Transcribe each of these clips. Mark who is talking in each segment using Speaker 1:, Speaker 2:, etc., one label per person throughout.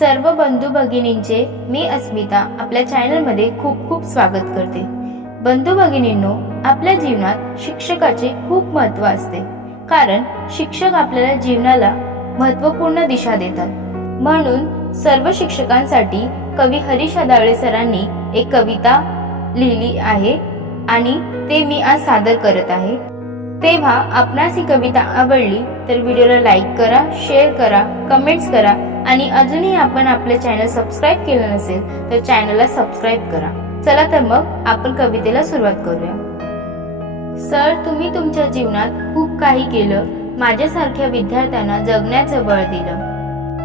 Speaker 1: सर्व बंधू भगिनींचे मी अस्मिता आपल्या चॅनलमध्ये खूप खूप स्वागत करते. बंधू भगिनींनो आपल्या जीवनात शिक्षकाचे खूप महत्त्व असते. कारण शिक्षक आपल्याला जीवनाला महत्त्वपूर्ण दिशा देतात. म्हणून सर्व शिक्षकांसाठी कवी हरीश अदावळे सरांनी एक कविता लिहिली आहे आणि ते मी आज सादर करत आहे. तेव्हा आपणास ही कविता आवडली तर व्हिडिओला लाईक करा शेअर करा कमेंट्स करा आणि अजूनही आपण आपले चॅनल सबस्क्राईब केलं नसेल तर चॅनलला सबस्क्राईब करा. चला तर मग आपण कवितेला सुरुवात करूया. सर तुम्ही तुमच्या जीवनात खूप काही केलं माझ्यासारख्या विद्यार्थ्यांना जगण्याचं बळ दिलं.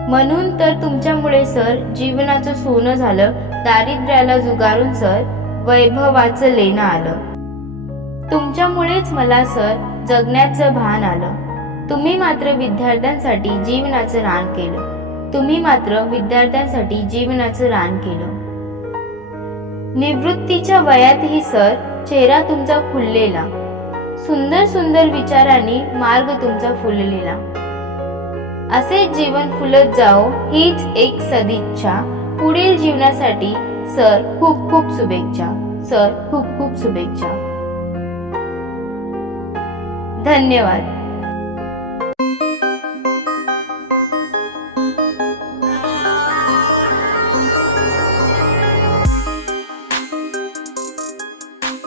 Speaker 1: म्हणून तर तुमच्यामुळे सर जीवनाचं सोनं झालं दारिद्र्याला जुगारून सर वैभवाचं लेणं आलं. तुमच्यामुळेच मला सर जगण्याचं भान आलं. तुम्ही मात्र विद्यार्थ्यांसाठी जीवनाचं रान केलं. तुम्ही मात्र विद्यार्थ्यांसाठी जीवनाचं रान केलं. निवृत्तीच्या वयातही सर चेहरा तुमचा फुललेला. सुंदर सुंदर विचारांनी मार्ग तुमचा फुललेला. असे जीवन फुलत जाओ हीच एक सदिच्छा. पुढील जीवनासाठी सर खूप खूप शुभेच्छा. सर खूप खूप शुभेच्छा. धन्यवाद.